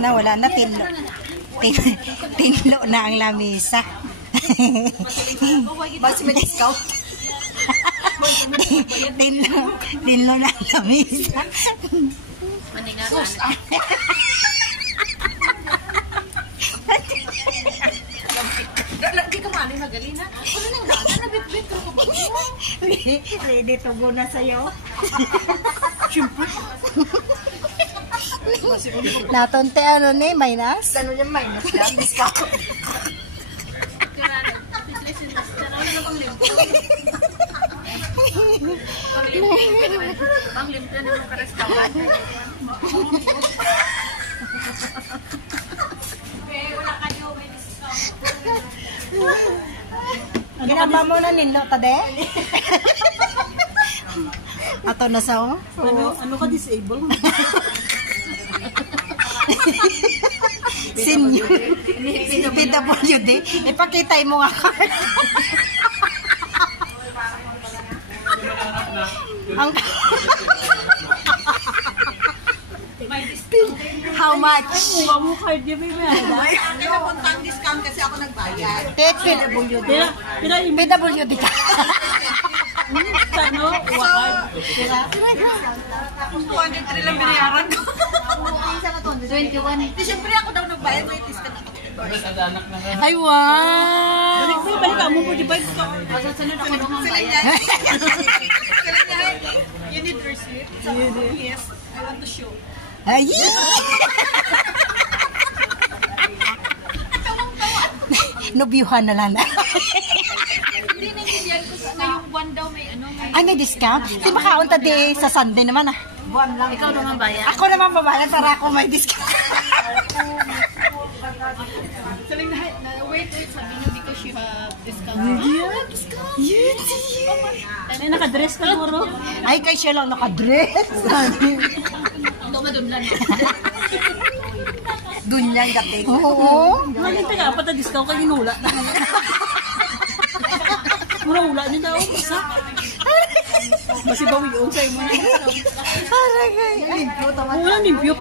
na, wala na, tinlo. Tinlo na ang lamisa. Mas may discount. Tinlo na ang lamisa. Sus, Di ka mali magaling ha? Ano nang gana? Nabit-bit ko ba? Ready to go na sa'yo. Siyempre. Natonte ano ni, minus? Ano yung minus yan? Discount. Bang limpyo naman ka restaurant. Wala ka nyo, may discount. Ginamba mo na nilo, tade? Ato na sa o? Ano ka disable? Senior. PWD. Ipakita mo nga card. Ang how much? Mo card niya may mayroon. Ay, ako napuntang discount kasi ako nagbayad. PWD. PWD ka. Ano? Wakad. 203 lang binayaran ko. 21. Siyempre ako daw nagbayad. May discount ako. Ay, wow! Balik ka mo po, di ba? Sunod ako nung bayad. You need receipt? Yes. I want to show. Ay! Nobyuhan na lang na. Hindi nangyayari ko sa ngayong buwan daw may ano. Ay, may discount? Di ba kaunta di sa Sunday naman ah? Buwan lang. Ikaw naman bayad? Ako naman babayan para ako may discount. Saling na, wait, sabi niyo because you have discount. Discount? Ay, nakadress ka puro. Ay, kay siya lang nakadress. Dumadunlan. Doon niyang gating. Oo. Ngayon taga, pata discount ka ginula. Mura-ula niyo daw. Basta. Basi bawi yun sa'yo mo na. Ay, Ulan limpyo.